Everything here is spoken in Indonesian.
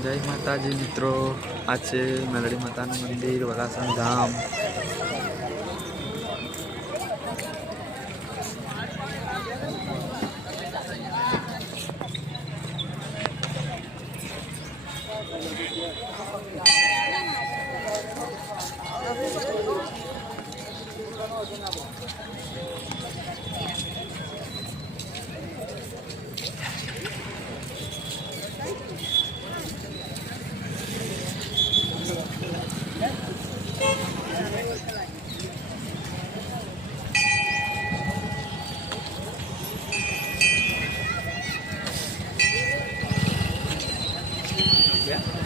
જય mata મિત્રો tro ace melalui mata મંદિર વલાસણ ધામ Thank.